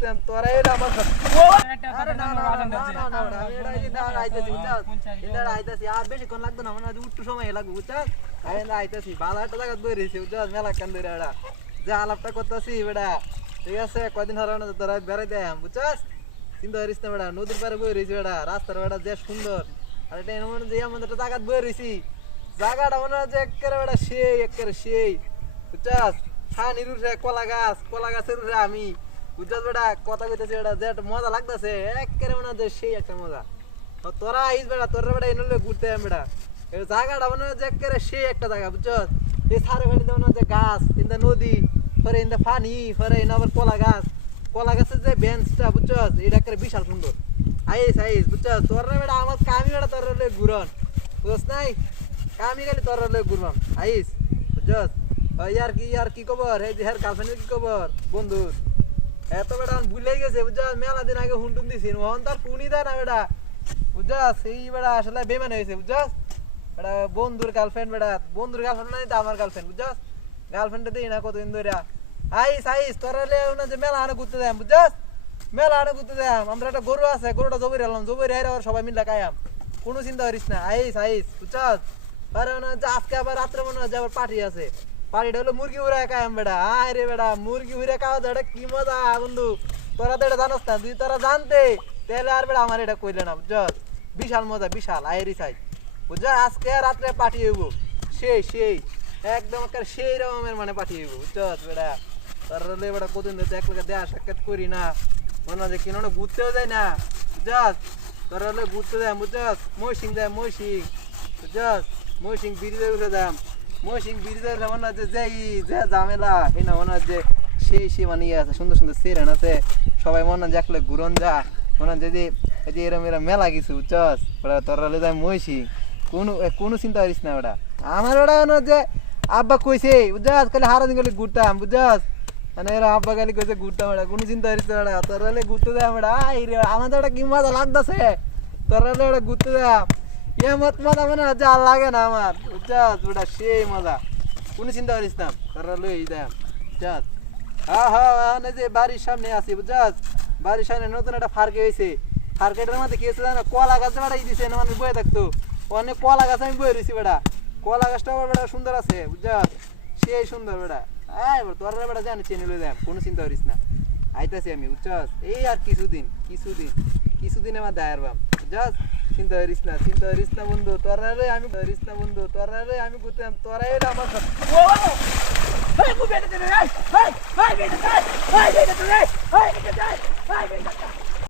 ঘুরতাম তোরা এটা আরে বেশিক্ষণ লাগতো না মানে উঠতে সময় লাগবে বুঝছস আমি না একটা জায়গা বই রয়েছে মেলা কান যে আলাপটা করতেছি বেটা ঠিক আছে কয়দিন হারানো তোরা বেড়াই দেয় বুঝছস চিন্তা করিস না নদীর পারে বই রয়েছে বেটা রাস্তার বেটা যে সুন্দর আর এমন যে আমাদের জায়গা বই রয়েছি মনে হয় যে একেবারে বেটা সেই একেবারে সেই বুঝছস ছানির উঠে কলা গাছ কলা গাছের আমি বুঝছস বেটা, কথা কইতেছি বেটা, যে একটা মজা লাগতেছে, একেবারে মনে যে সেই একটা মজা। তোরা আইস বেটা, তোরা বেটা এনে ঘুরতে আম বেটা। এই জায়গাটা মনে হয় একেবারে সেই একটা জায়গা, বুঝছস? এই সারে ভাড়ি মনে যে গাছ ইন্দা নদী পরে ইন্দা পানি পরে ইন্দা আবার কলা গাছ। কলা গাছের যে বেঞ্চটা বুঝছস? এটা একেবারে বিশাল সুন্দর। আইস আইস, বুঝছস? তোরা বেটা আমার কামি বেটা, তোরা ঘুরন। বুঝছ নাই? কামি গেলি তোরা ঘুরবাম। আইস, বুঝছস? ওই আর কি আর কি খবর? এই যে হের গার্লফ্রেন্ডের কি খবর? বন্ধু। এত বেটা ভুলে গেছে বুঝছস মেলা দিন আগে হুন্ডুন দিছি, ওহন তার পুনি দেয় না বেটা বুঝছস এই বেটা আসলে বেমান হয়েছে বুঝছস বেটা বন্ধুর গার্লফ্রেন্ড বেটা, বন্ধুর গার্লফ্রেন্ড নাই তো আমার গার্লফ্রেন্ড বুঝছস গার্লফ্রেন্ডে দিই না কতদিন ধরে। আইস আইস তোরা ওনা যে মেলা আনে ঘুরতে দেয় বুঝছস মেলা আনে ঘুরতে দেয় আমরা একটা গরু আছে, গরুটা জবই এলাম জবই রে আর সবাই মিলে খাইয়াম। কোনো চিন্তা করিস না, আইস আইস বুঝছস আরে মনে হচ্ছে আজকে আবার রাত্রে মনে হচ্ছে আবার পার্টি আছে। পার্টিটা হলো মুরগি উড়ে খাইয়াম বেড়া আয় রে বেটা মুরগি উড়ে খাওয়া দাওয়া কি মজা বন্ধু তোরা তো এটা জানোস না তুই তোরা জানতে তাহলে আর বেড়া আমার এটা কইলে না বুঝছস বিশাল মজা বিশাল আয়েরি সাইজ বুঝছস আজকে রাত্রে পাঠিয়ে দেবো সেই সেই একদম সেই রকমের মানে পাঠিয়ে দেবো বুঝছস বেড়া তোর বেটা কতদিন ধরে এক লোকের দেয়া সাক্ষাৎ করি না মনে হয় কিনো না ঘুরতেও যায় না বুঝছস তোর ঘুরতে যায় বুঝছস মহিষিং যায় মহিষিং বুঝছস মহিষিং ব্রিজে উঠে যাম মহিষিং ব্রিজে উঠে মনে হচ্ছে যে যে ঝামেলা এই না মনে হচ্ছে সেই সেই মানে ইয়ে আছে, সুন্দর সুন্দর সিরেন আছে। সবাই মনে হয় একলে ঘুরন যা। মনে হয় যদি এই যে এরম এরম মেলা কিছু, বুঝছস? ওটা তোর হলে যায় মহিষিং। কোনো কোনো চিন্তা করিস না ওটা। আমার ওটা যে আব্বা কইছে, বুঝছস? খালি হারা দিন খালি ঘুরতাম, বুঝছস? মানে এরা আব্বা খালি কইছে ঘুরতাম ওটা। কোনো চিন্তা করিস না ওটা। তোর ঘুরতে দেয় আমরা আমাদের ওটা কি মজা লাগতেছে? তোর ওটা ঘুরতে দেয় এ মত মজা মনে যা লাগে না আমার। বুঝছস ওটা সেই মজা। কোনো চিন্তা করিস না, তোর এই দেয় বুঝছস হ্যাঁ হ্যাঁ মানে যে বাড়ির সামনে আছি বুঝছস বাড়ির সামনে নতুন একটা ফার্কে হয়েছে। ফার্কেটের মধ্যে কি হয়েছে জানো? কলা গাছ বেড়াই দিছে না আমি বয়ে থাকতো। অনেক কলা গাছ আমি বয়ে রয়েছি বেড়া কলা গাছটা আবার বেড়া সুন্দর আছে বুঝছস সেই সুন্দর বেড়া আয় তোর বেড়া জানি চেনে লই যাম। কোনো চিন্তা করিস না। আইতাছি আমি বুঝছস এই আর কিছুদিন কিছুদিন কিছুদিন আমার দায়ের বাম। বুঝছস চিন্তা করিস না চিন্তা করিস না বন্ধু তোরা রে আমি করিস না বন্ধু তোরা রে আমি করতাম তোরাই এটা আমার Hey, move it to the right! Hey, hey, get the right! Hey, get